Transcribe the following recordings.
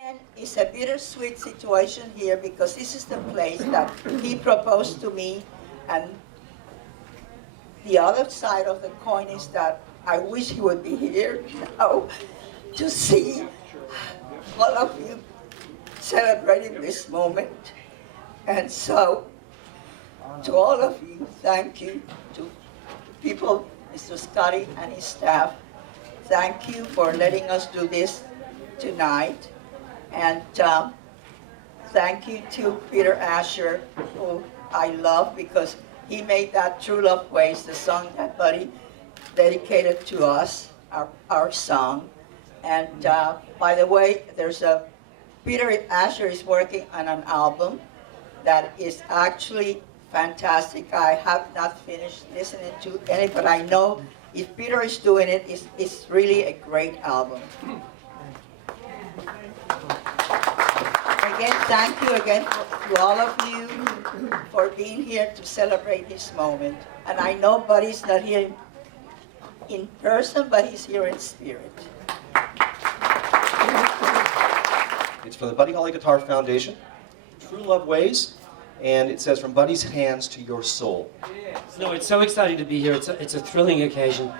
And it's a bittersweet situation here because this is the place that he proposed to me, and the other side of the coin is that I wish he would be here now to see all of you celebrating this moment. And so, to all of you, thank you. To people, Mr. Scotty and his staff, thank you for letting us do this tonight. And thank you to Peter Asher, who I love because he made that True Love Ways, the song that Buddy dedicated to us, our song. And by the way, Peter Asher is working on an album that is actually fantastic. I have not finished listening to any, but I know if Peter is doing it, it's really a great album. Again, thank you again to all of you for being here to celebrate this moment. And I know Buddy's not here in person, but he's here in spirit. It's from the Buddy Holly Guitar Foundation, True Love Ways, and it says, from Buddy's hands to your soul. No, it's so exciting to be here. It's a thrilling occasion.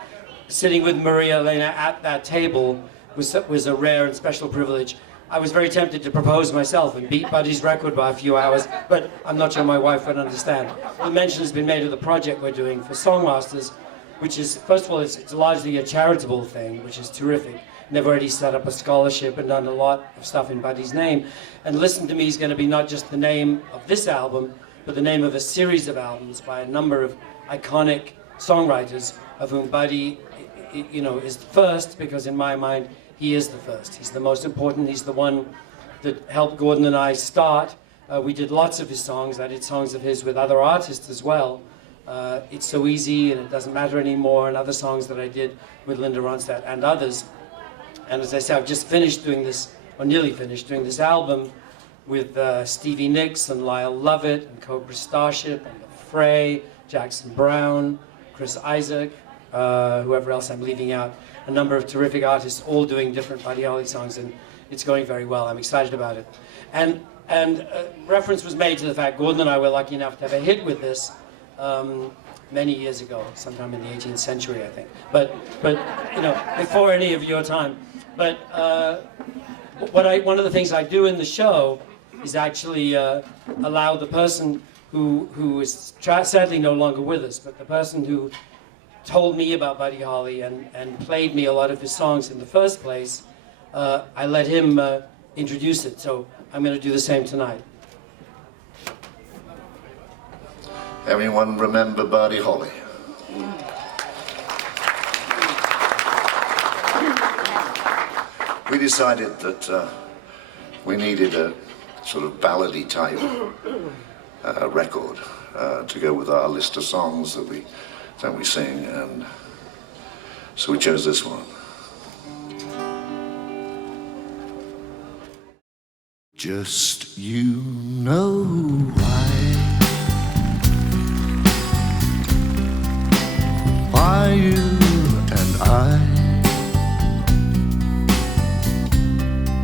Sitting with Maria Elena at that table was a rare and special privilege. I was very tempted to propose myself and beat Buddy's record by a few hours, but I'm not sure my wife would understand. The mention has been made of the project we're doing for Songmasters, which is, first of all, it's largely a charitable thing, which is terrific. And they've already set up a scholarship and done a lot of stuff in Buddy's name. And Listen to Me is going to be not just the name of this album, but the name of a series of albums by a number of iconic songwriters, of whom Buddy, is the first, because in my mind, he is the first. He's the most important. He's the one that helped Gordon and I start. We did lots of his songs. I did songs of his with other artists as well. It's So Easy and It Doesn't Matter Anymore, and other songs that I did with Linda Ronstadt and others. And as I say, I've just finished doing this, or nearly finished doing this album with Stevie Nicks and Lyle Lovett and Cobra Starship and The Fray, Jackson Brown, Chris Isaac, whoever else I'm leaving out. A number of terrific artists, all doing different Buddy Holly songs, and it's going very well. I'm excited about it. And reference was made to the fact Gordon and I were lucky enough to have a hit with this many years ago, sometime in the 18th century, I think. But before any of your time. But one of the things I do in the show is actually allow the person who is sadly no longer with us, but the person who told me about Buddy Holly and played me a lot of his songs in the first place, I let him introduce it. So I'm going to do the same tonight. Anyone remember Buddy Holly? We decided that we needed a sort of ballady type record to go with our list of songs that we sing, and so we chose this one. Just you know why you and I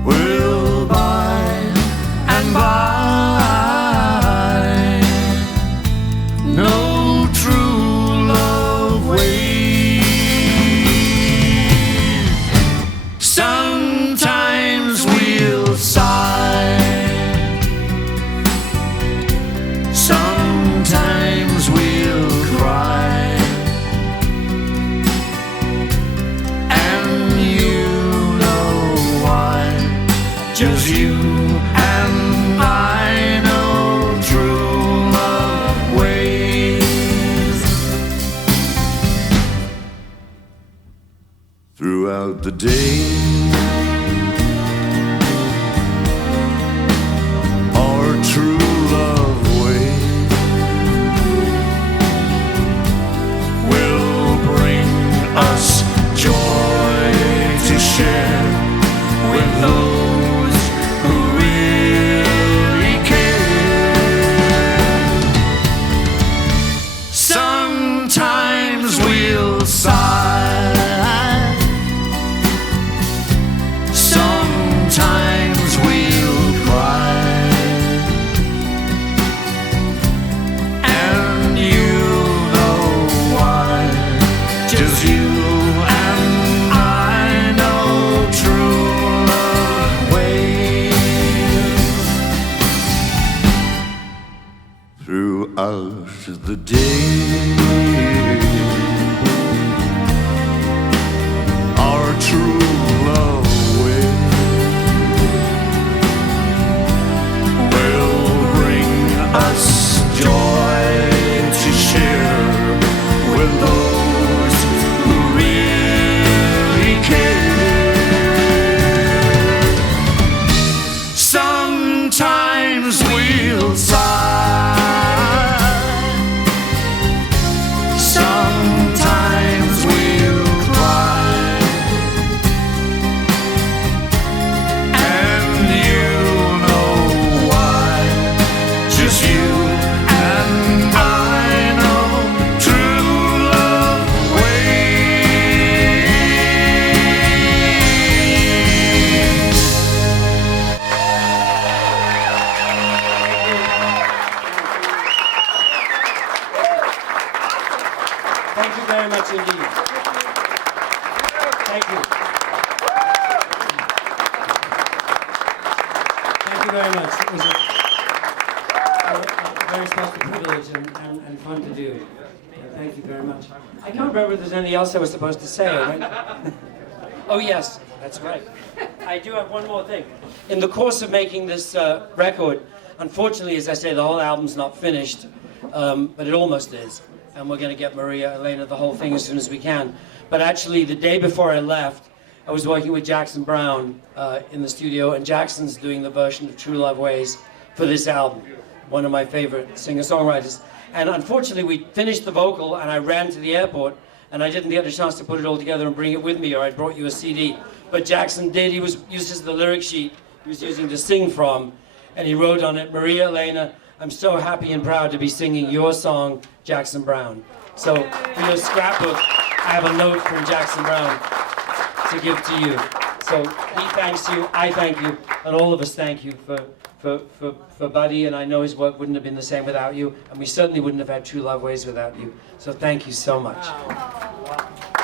will by and by no true love ways. Sometimes we'll sigh, sometimes we'll cry, and you know why. Just you and I know true love ways. Throughout the day, our true love way will bring us joy to share with those who really care. Sometimes we'll sigh, sometimes we'll Thank you. Thank you very much. It was a very special privilege and fun to do. Thank you very much. I can't remember if there's anything else I was supposed to say. Oh yes, that's right. I do have one more thing. In the course of making this record, unfortunately, as I say, the whole album's not finished, but it almost is. And we're going to get Maria Elena the whole thing as soon as we can. But actually, the day before I left, I was working with Jackson Browne in the studio, and Jackson's doing the version of True Love Ways for this album, one of my favorite singer-songwriters. And unfortunately, we finished the vocal, and I ran to the airport, and I didn't get a chance to put it all together and bring it with me, or I brought you a CD. But Jackson did. He used the lyric sheet he was using to sing from, and he wrote on it, Maria Elena, I'm so happy and proud to be singing your song, Jackson Browne. So for your scrapbook, I have a note from Jackson Browne to give to you. So he thanks you, I thank you, and all of us thank you for Buddy, and I know his work wouldn't have been the same without you, and we certainly wouldn't have had True Love Ways without you. So thank you so much. Wow.